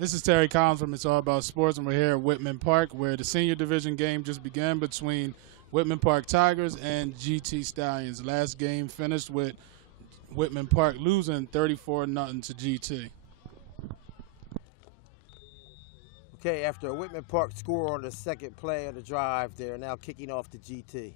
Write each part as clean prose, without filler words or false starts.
This is Terry Collins from It's All About Sports, and we're here at Whitman Park, where the senior division game just began between Whitman Park Tigers and GT Stallions. Last game finished with Whitman Park losing 34-0 to GT. Okay, after a Whitman Park score on the second play of the drive, they're now kicking off the GT.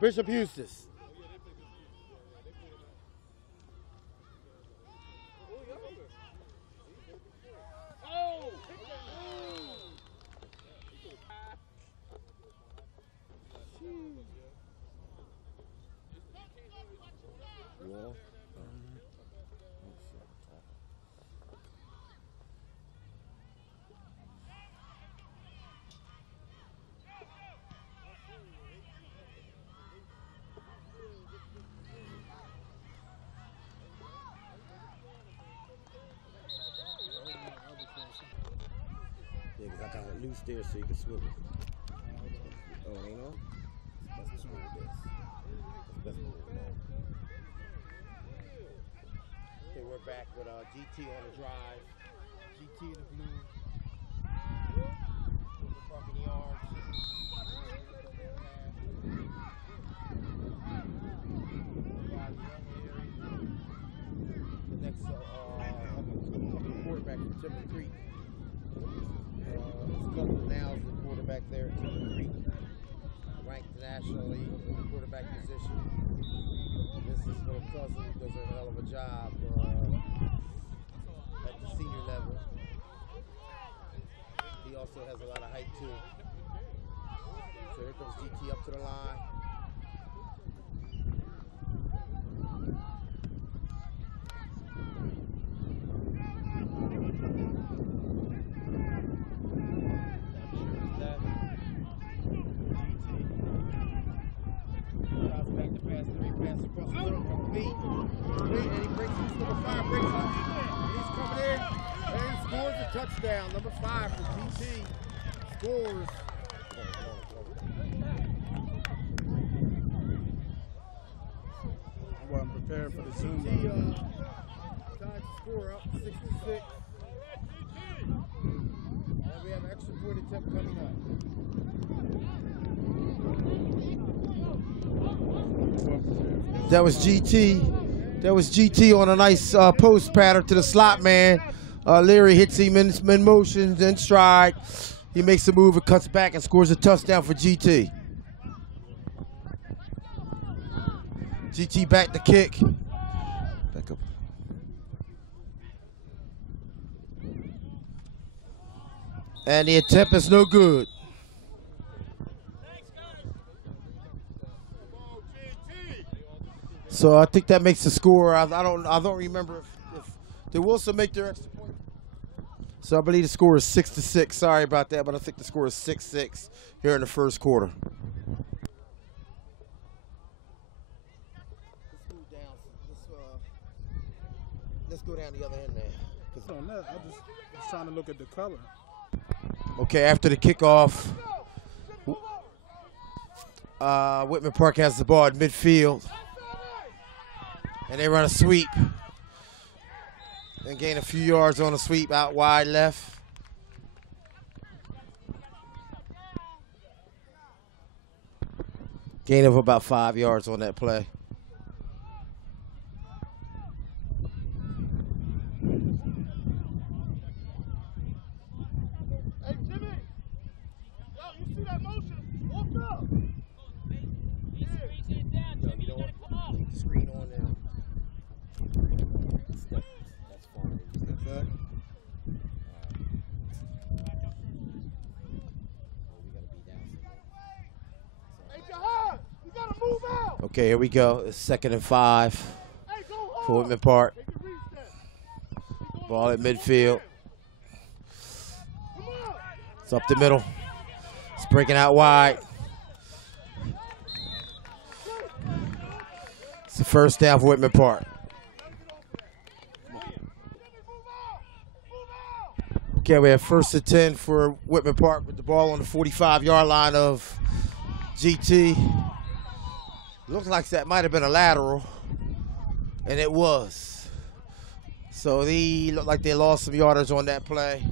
Bishop Eustace. Yeah, because I got it loose there so you can swivel. Oh, it ain't on? That's what's wrong with this. That's the best move. Okay, we're back with GT on the drive. GT in the blue. Parking the yards. The next quarterback from Timber Creek. Cousin now is the quarterback there at Timber Creek, ranked nationally in the quarterback position. This is little cousin who does a hell of a job at the senior level. He also has a lot of height too. So here comes GT up to the line. Touchdown, number 5 for GT. Scores. I wasn't prepared for the Zoom. GT tied the score up 6-6. And we have an extra point attempt coming up. That was GT. That was GT on a nice post pattern to the slot man. Leary hits him in motion, then stride. He makes a move and cuts back and scores a touchdown for GT. GT back to kick. Back up. And the attempt is no good. So I think that makes the score. I don't remember if did Wilson make their extra point. So I believe the score is 6-6. Sorry about that, but I think the score is 6-6 here in the first quarter. Let's go down the other end there, because on that. I just was trying to look at the color. Okay, after the kickoff, Whitman Park has the ball at midfield. And they run a sweep. And gain a few yards on a sweep out wide left. Gain of about 5 yards on that play. Hey, Jimmy. Yo, you see that motion? Walk up. Screen on there. Hey, Jahad, you gotta move out. Okay, here we go. It's 2nd and 5 Hey, go hard. for Whitman Park. They can reach that. Ball at midfield. Come on. It's up the middle. It's breaking out wide. It's the first down for Whitman Park. Okay, we have 1st and 10 for Whitman Park with the ball on the 45-yard line of GT. Looks like that might have been a lateral, and it was. So they look like they lost some yardage on that play.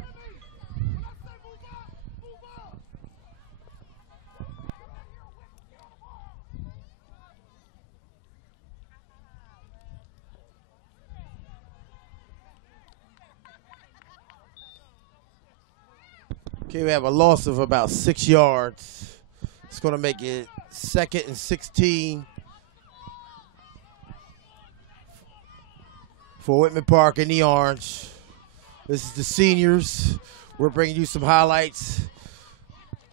Okay, we have a loss of about 6 yards. It's going to make it 2nd and 16 for Whitman Park in the orange. This is the seniors. We're bringing you some highlights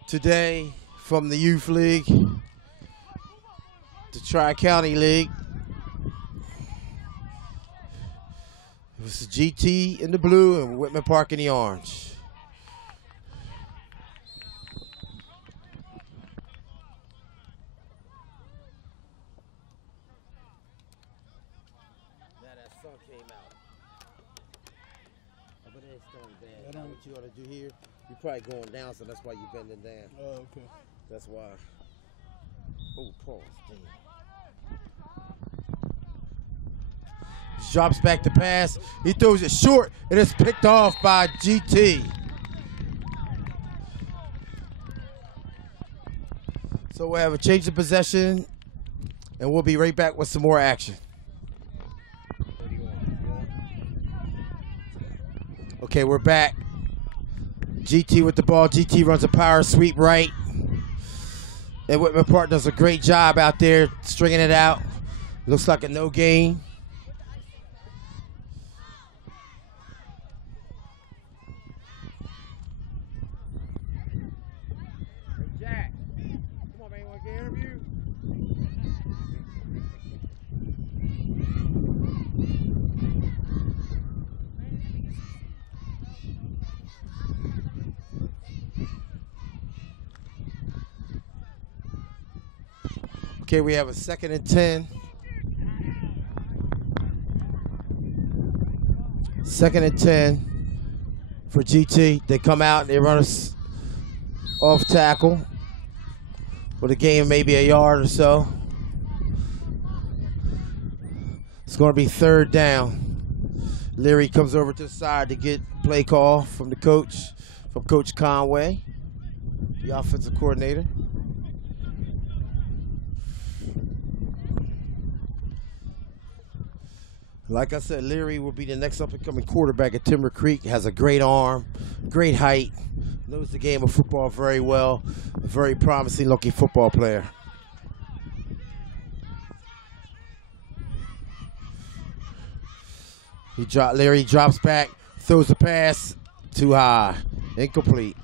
today from the Youth League, the Tri-County League. This is GT in the blue and Whitman Park in the orange. What you ought to do here, you're probably going down, so that's why you're bending down. Oh, okay. That's why. Oh, pause. He drops back to pass. He throws it short, and it's picked off by GT. So we'll have a change of possession, and we'll be right back with some more action. Okay, we're back. GT with the ball. GT runs a power sweep right. And Whitman Park does a great job out there stringing it out. Looks like a no gain. Jack, come on, man. You want to get an interview? Okay, we have a 2nd and 10. 2nd and 10 for GT. They come out and they run us off tackle with a gain of maybe a yard or so. It's going to be 3rd down. Leary comes over to the side to get play call from the coach, from Coach Conway, the offensive coordinator. Like I said, Leary will be the next up-and-coming quarterback at Timber Creek. Has a great arm, great height, knows the game of football very well. A very promising-looking football player. Leary drops back, throws the pass too high, incomplete.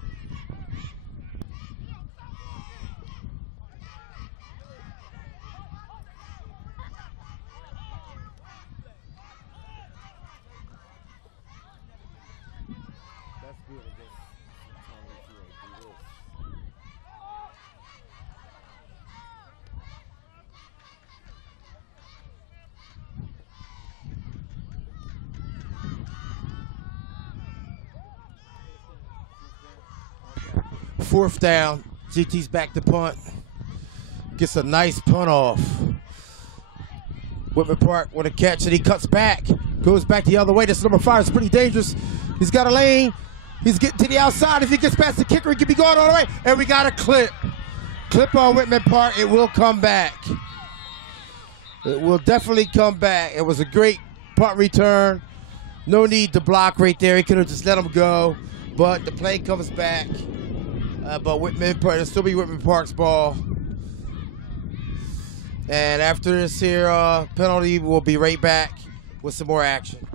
4th down. GT's back to punt. Gets a nice punt off. Whitman Park with a catch, and he cuts back. Goes back the other way. This number 5 is pretty dangerous. He's got a lane. He's getting to the outside. If he gets past the kicker, he could be going all the way. And we got a clip. Clip on Whitman Park. It will come back. It will definitely come back. It was a great punt return. No need to block right there. He could have just let him go. But the play comes back. But Whitman Park, it'll still be Whitman Park's ball. And after this here penalty, we'll be right back with some more action.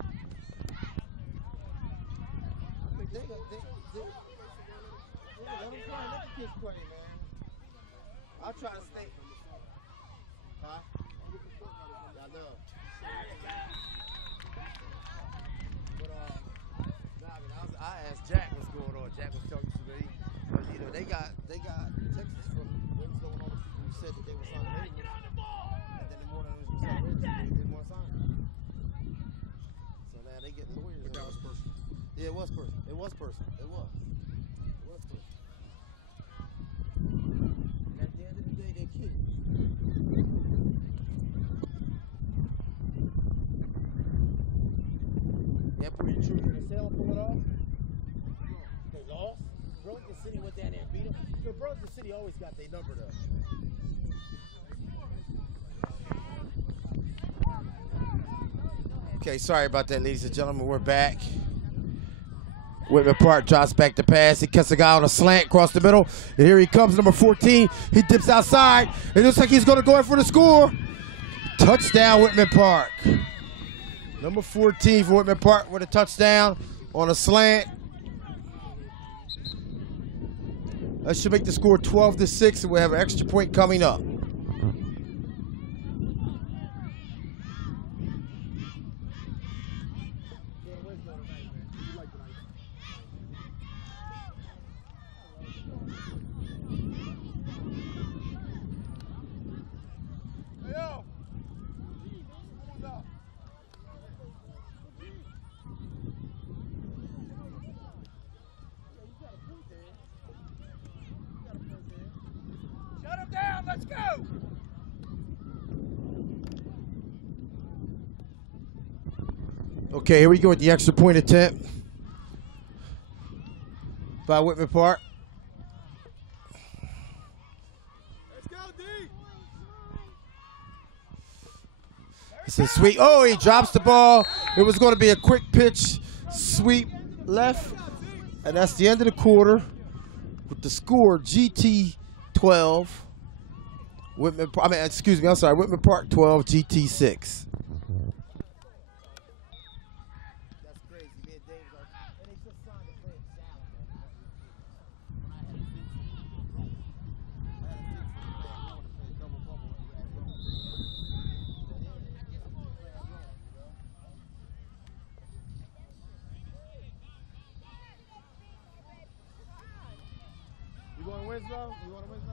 I'll try to stay. Huh? I know. But I asked Jack what's going on. Jack was telling me today, but you know they got texts from what was going on. Who said that they were signing waivers, and then the morning it was signed waivers, they didn't want to sign them. So now they get lawyers. But that was personal. Yeah, it was personal. It was personal. It was. It was personal. At the end of the day, they kids. Yeah, pretty true. Did Salem pull it off? They lost? Burlington City went down there and beat them. So Burlington City always got their number though. Okay, sorry about that, ladies and gentlemen. We're back. Whitman Park drops back to pass. He cuts a guy on a slant across the middle. And here he comes, number 14. He dips outside. It looks like he's going to go in for the score. Touchdown, Whitman Park. Number 14 for Whitman Park with a touchdown on a slant. That should make the score 12-6, and we'll have an extra point coming up. Let's go! Okay, here we go with the extra point attempt by Whitman Park. Let's go, D! It's a sweep. Oh, he drops the ball. It was going to be a quick pitch sweep left. And that's the end of the quarter with the score GT 12. Whitman Park 12, GT 6. That's crazy. Me and Dave and they just signed to play at You going to Winslow? You want to Winslow?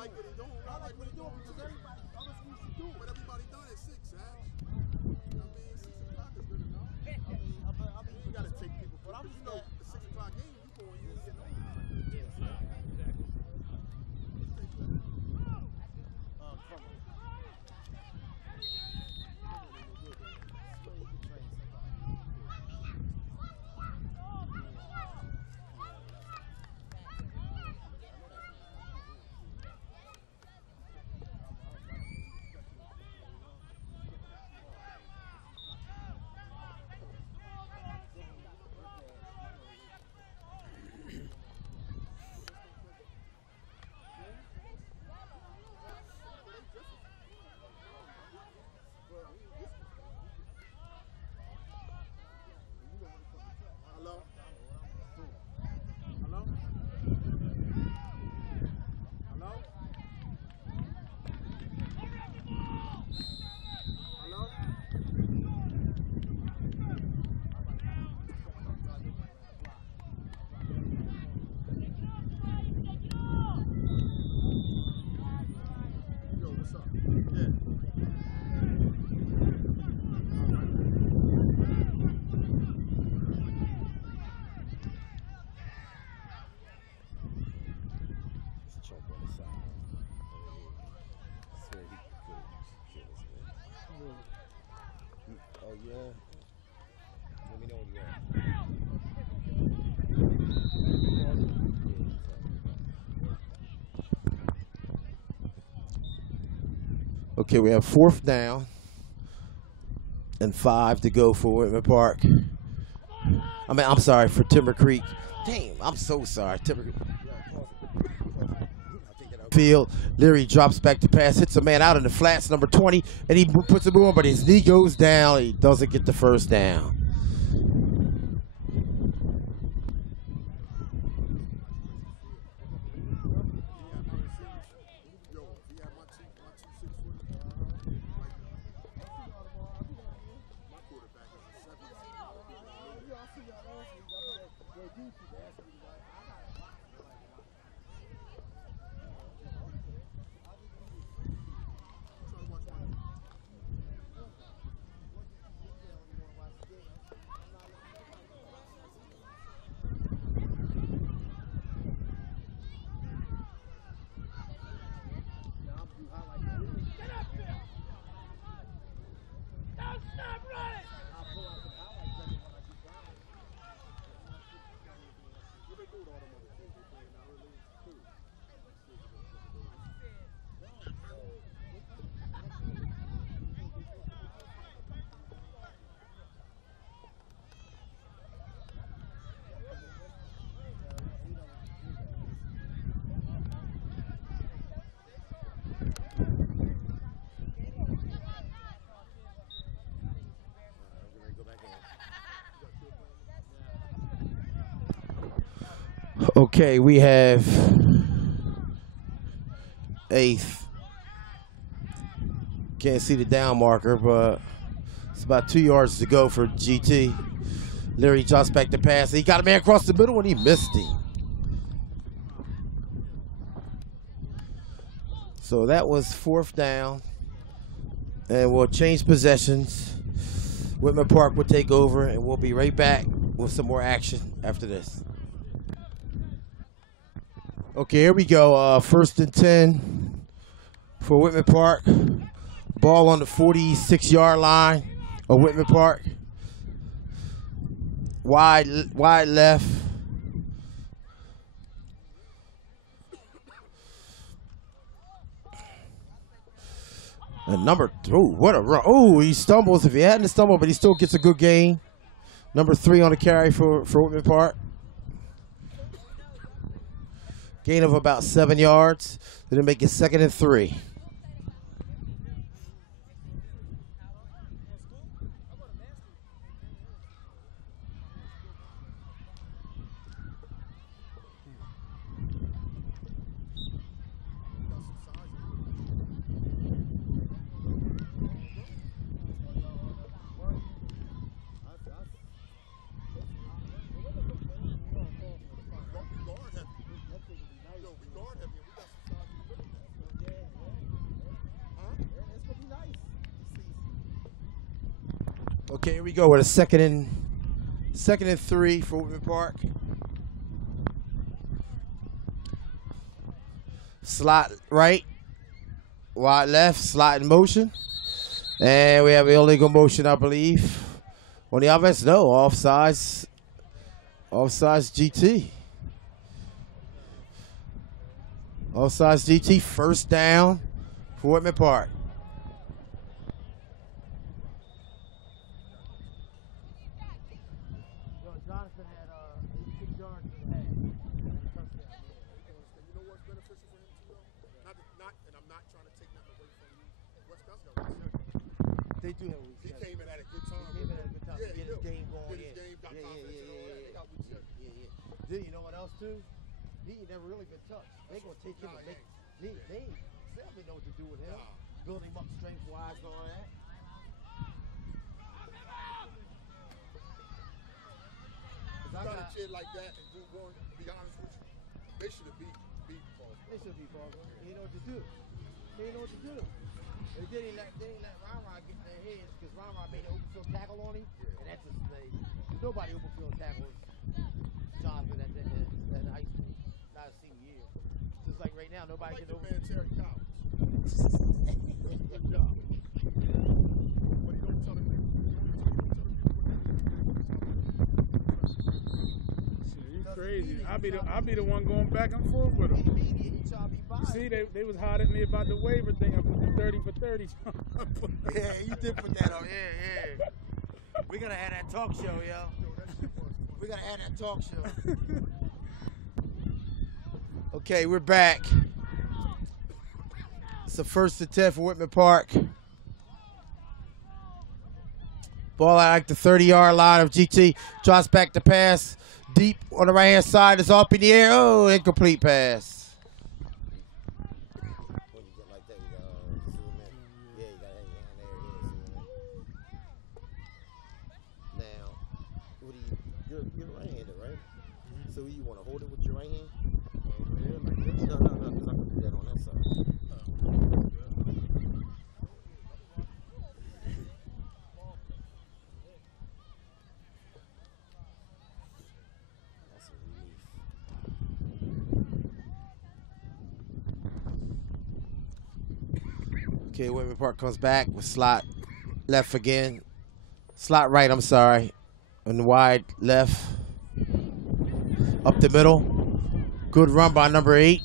I like what he's doing. I like what he's doing because other schools should do what everybody done at 6, man. You know what I mean? 6 o'clock is good enough. I mean, you got to take people. But you know, the 6 o'clock game, you going, you ain't getting over. Let me know when you're ready. Okay, we have 4th down and 5 to go for Whitman Park. I'm sorry, for Timber Creek. Damn, I'm so sorry. Timber Creek. Field. Leary drops back to pass, hits a man out in the flats, number 20, and he puts a move on, but his knee goes down. He doesn't get the first down. Okay, we have 8th. Can't see the down marker, but it's about 2 yards to go for GT. Leary drops back to pass. He got a man across the middle and he missed him. So that was 4th down. And we'll change possessions. Whitman Park will take over, and we'll be right back with some more action after this. Okay, here we go. 1st and 10 for Whitman Park. Ball on the 46-yard line of Whitman Park. Wide left. And number 2, what a run. Oh, he stumbles. If he hadn't stumbled, but he still gets a good gain. Number 3 on the carry for Whitman Park. Gain of about 7 yards. Then make it 2nd and 3. Okay, here we go with a 2nd and 3 for Whitman Park. Slot right, wide left, slot in motion. And we have illegal motion, I believe. On the offense, no, offsides. Offsides GT. Offsides GT, 1st down for Whitman Park. They do have a He came in at a good time. He came in at a good time to get his game going. Get his game, got confidence and all that. They got with you. Then you know what else too? He never really been touched. They gonna take him and make they don't know what to do with him. Build him up strength wise and all that. You got a kid like that and do going, to be honest with you, they should have beat Paul. They should be Paul. They know what to do. They know what to do. They didn't let Ron get in their heads because Ron made an open field tackle on him, and that's his name. Nobody open field tackles Jonathan at high school, not a senior year. Just like right now, nobody Like can the open. man Terry Collins. Good job. But he don't tell him. I be the one going back and forth with them. See, they was hot at me about the waiver thing. I put the 30 for 30. Yeah, you did put that on. Yeah. We gotta have that talk show, yo. We gotta have that talk show. Okay, we're back. It's the 1st and 10 for Whitman Park. Ball at like the 30-yard line of GT. Drops back to pass. Deep on the right-hand side. It's up in the air. Oh, incomplete pass. Okay, Whitman Park comes back with slot left again. Slot right, I'm sorry. On the wide left. Up the middle. Good run by number 8.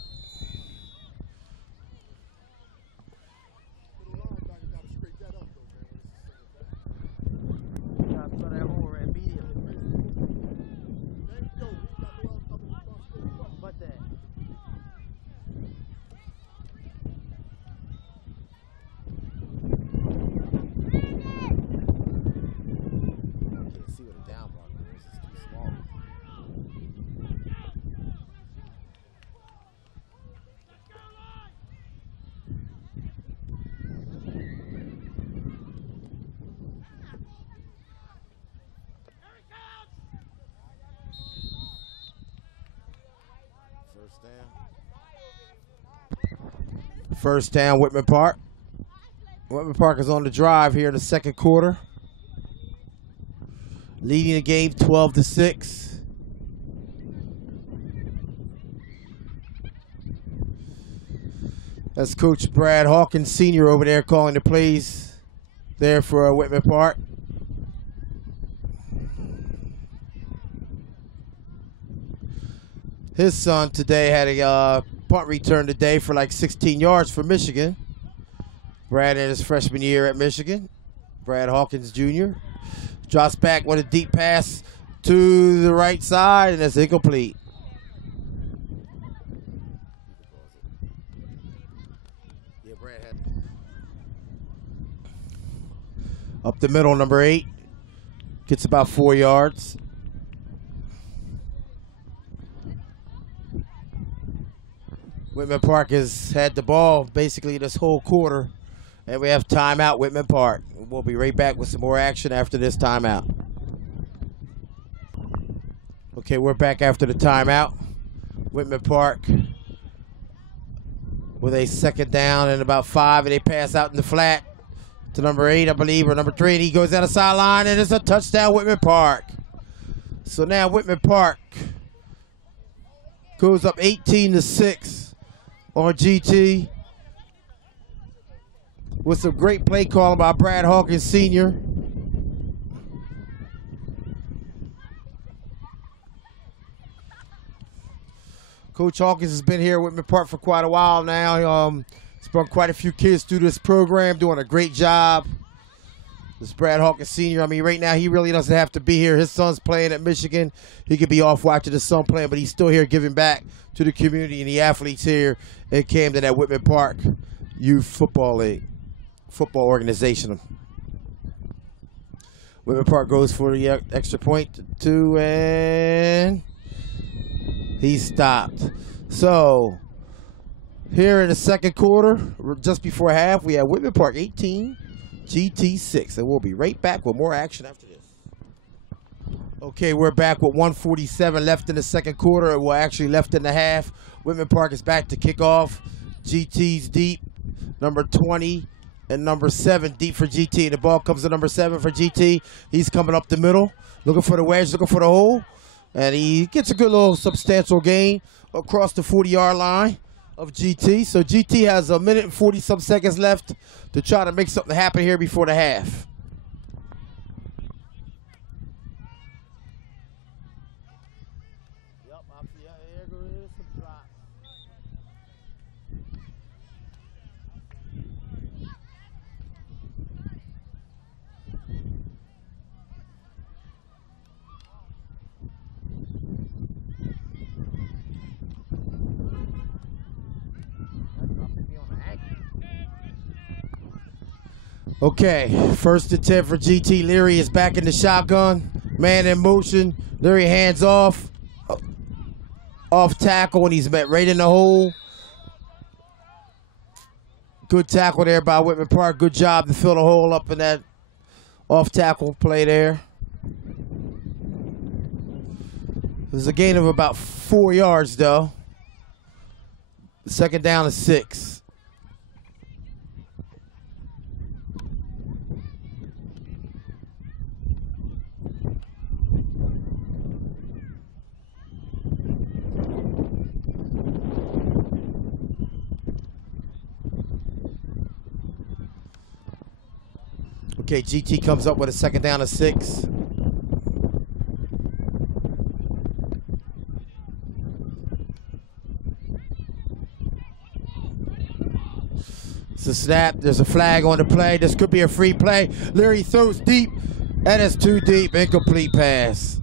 First down, Whitman Park. Whitman Park is on the drive here in the second quarter. Leading the game 12-6. That's Coach Brad Hawkins Sr. over there calling the plays there for Whitman Park. His son today had a punt return today for like 16 yards for Michigan. Brad in his freshman year at Michigan. Brad Hawkins Jr. Drops back with a deep pass to the right side, and it's incomplete. Up the middle, number 8. Gets about 4 yards. Whitman Park has had the ball basically this whole quarter, and we have timeout, Whitman Park. We'll be right back with some more action after this timeout. Okay, we're back after the timeout. Whitman Park with a second down and about 5, and they pass out in the flat to number 8, I believe, or number 3, and he goes down the sideline, and it's a touchdown, Whitman Park. So now Whitman Park goes up 18-6. On GT with some great play calling by Brad Hawkins Sr. Coach Hawkins has been here at Whitman Park for quite a while now. He's brought quite a few kids through this program, doing a great job. This Brad Hawkins Sr., I mean, right now he really doesn't have to be here. His son's playing at Michigan. He could be off watching his son playing, but he's still here giving back to the community and the athletes here in Camden at Whitman Park Youth Football League, football organization. Whitman Park goes for the extra point, 2, and he stopped. So here in the second quarter, just before half, we have Whitman Park 18, GT 6, and we'll be right back with more action after this. Okay, we're back with 1:47 left in the second quarter. Well, actually left in the half. Whitman Park is back to kick off. GT's deep, number 20 and number 7 deep for GT. The ball comes to number 7 for GT. He's coming up the middle, looking for the wedge, looking for the hole, and he gets a good little substantial gain across the 40-yard line of GT. So GT has a minute and 40-some seconds left to try to make something happen here before the half. Okay, 1st and 10 for GT. Leary is back in the shotgun. Man in motion. Leary hands off. Off tackle, and he's met right in the hole. Good tackle there by Whitman Park. Good job to fill the hole up in that off tackle play there. There's a gain of about 4 yards, though. 2nd down and 6. Okay, GT comes up with a 2nd down and 6. It's a snap. There's a flag on the play. This could be a free play. Leary throws deep. That is too deep. Incomplete pass.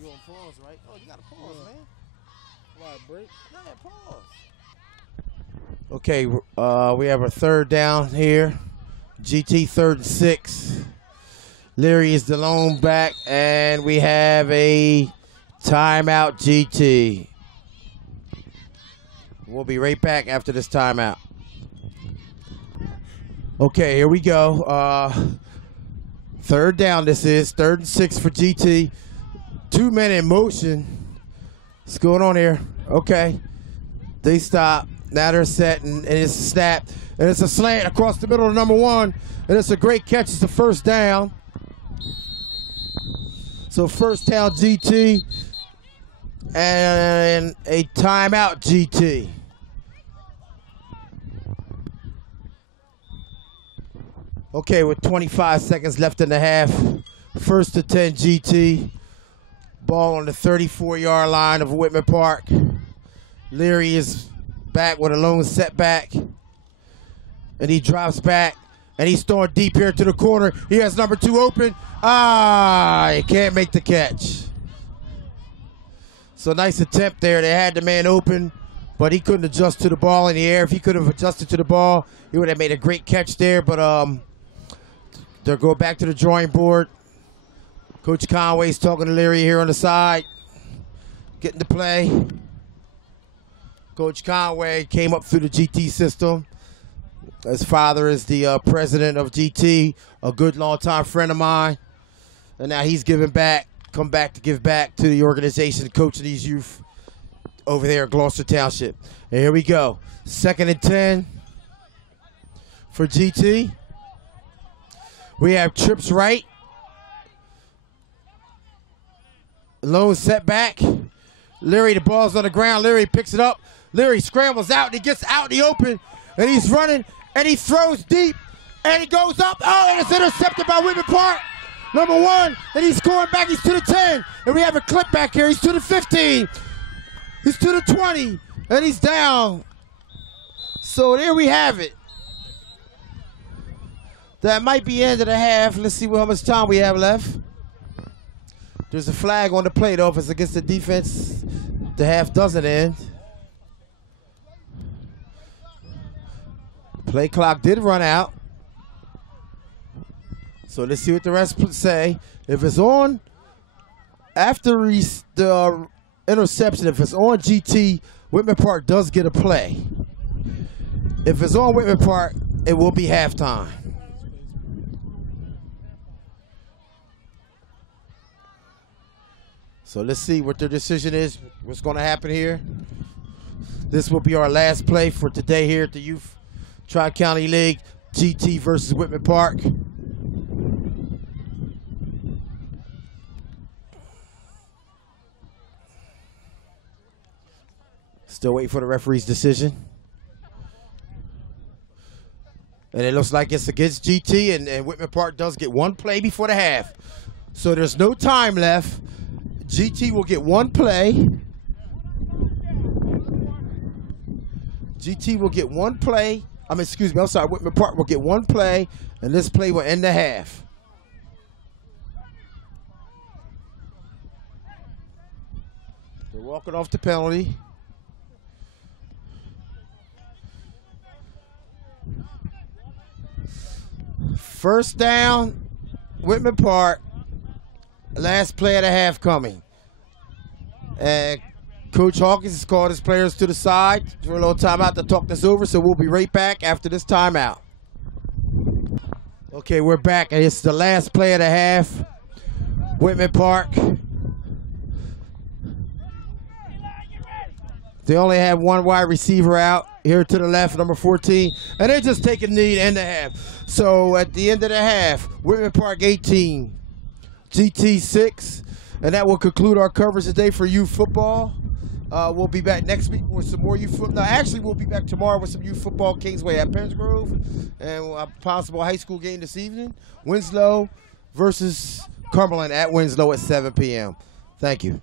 You on pause, right? Oh, you got to pause, man. Why, break? Yeah, pause. Okay, we have a 3rd down here. GT 3rd and 6. Leary is the lone back, and we have a timeout, GT. We'll be right back after this timeout. Okay, here we go. 3rd down this is. 3rd and 6 for GT. 2 men in motion. What's going on here? Okay. They stop. Now they're set, and it's a snap. And it's a slant across the middle of number 1. And it's a great catch. It's a 1st down. So 1st down GT. And a timeout GT. Okay, with 25 seconds left in the half. 1st and 10 GT. Ball on the 34-yard line of Whitman Park. Leary is back with a lone setback. And he drops back. And he's throwing deep here to the corner. He has number 2 open. He can't make the catch. So nice attempt there. They had the man open, but he couldn't adjust to the ball in the air. If he could have adjusted to the ball, he would have made a great catch there. But they'll go back to the drawing board. Coach Conway's talking to Leary here on the side, getting the play. Coach Conway came up through the GT system. His father is the president of GT, a good longtime friend of mine. And now he's giving back, come back to give back to the organization, coaching these youth over there at Gloucester Township. And here we go. 2nd and 10 for GT. We have trips right. Lone setback. Leary, the ball's on the ground. Leary picks it up. Leary scrambles out, and he gets out in the open, and he's running, and he throws deep, and he goes up. Oh, and it's intercepted by Whitman Park. Number 1, and he's scoring back. He's to the 10, and we have a clip back here. He's to the 15. He's to the 20, and he's down. So there we have it. That might be the end of the half. Let's see how much time we have left. There's a flag on the play, though. If it's against the defense, the half doesn't end. Play clock did run out. So let's see what the rest say. If it's on after the interception, if it's on GT, Whitman Park does get a play. If it's on Whitman Park, it will be halftime. So let's see what their decision is, what's going to happen here. This will be our last play for today here at the Youth Tri-County League, GT versus Whitman Park. Still waiting for the referee's decision. And it looks like it's against GT, and Whitman Park does get 1 play before the half. So there's no time left. GT will get 1 play. GT will get one play. Excuse me, I'm sorry, Whitman Park will get one play, and this play will end the half. They're walking off the penalty. First down, Whitman Park. Last play of the half coming. And Coach Hawkins has called his players to the side for a little timeout to talk this over, so we'll be right back after this timeout. Okay, we're back, and it's the last play of the half. Whitman Park. They only have one wide receiver out here to the left, number 14, and they're just taking the knee to end the half. So at the end of the half, Whitman Park 18, GT 6, and that will conclude our coverage today for youth football. We'll be back next week with some more youth football. No, actually, we'll be back tomorrow with some youth football, Kingsway at Pennsgrove, and a possible high school game this evening. Winslow versus Cumberland at Winslow at 7 p.m. Thank you.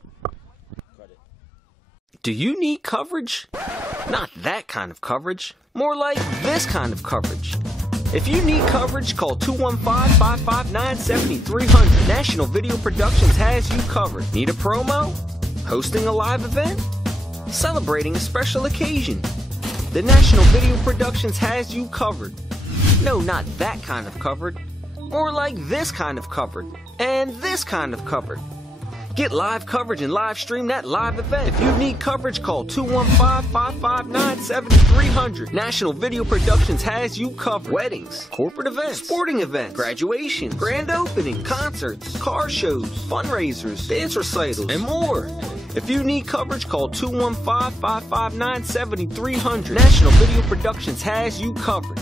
Do you need coverage? Not that kind of coverage. More like this kind of coverage. If you need coverage, call 215-559-7300. National Video Productions has you covered. Need a promo? Hosting a live event? Celebrating a special occasion? The National Video Productions has you covered. No, not that kind of covered. More like this kind of covered. And this kind of covered. Get live coverage and live stream that live event. If you need coverage, call 215-559-7300. National Video Productions has you covered. Weddings, corporate events, sporting events, graduations, grand opening, concerts, car shows, fundraisers, dance recitals, and more. If you need coverage, call 215-559-7300. National Video Productions has you covered.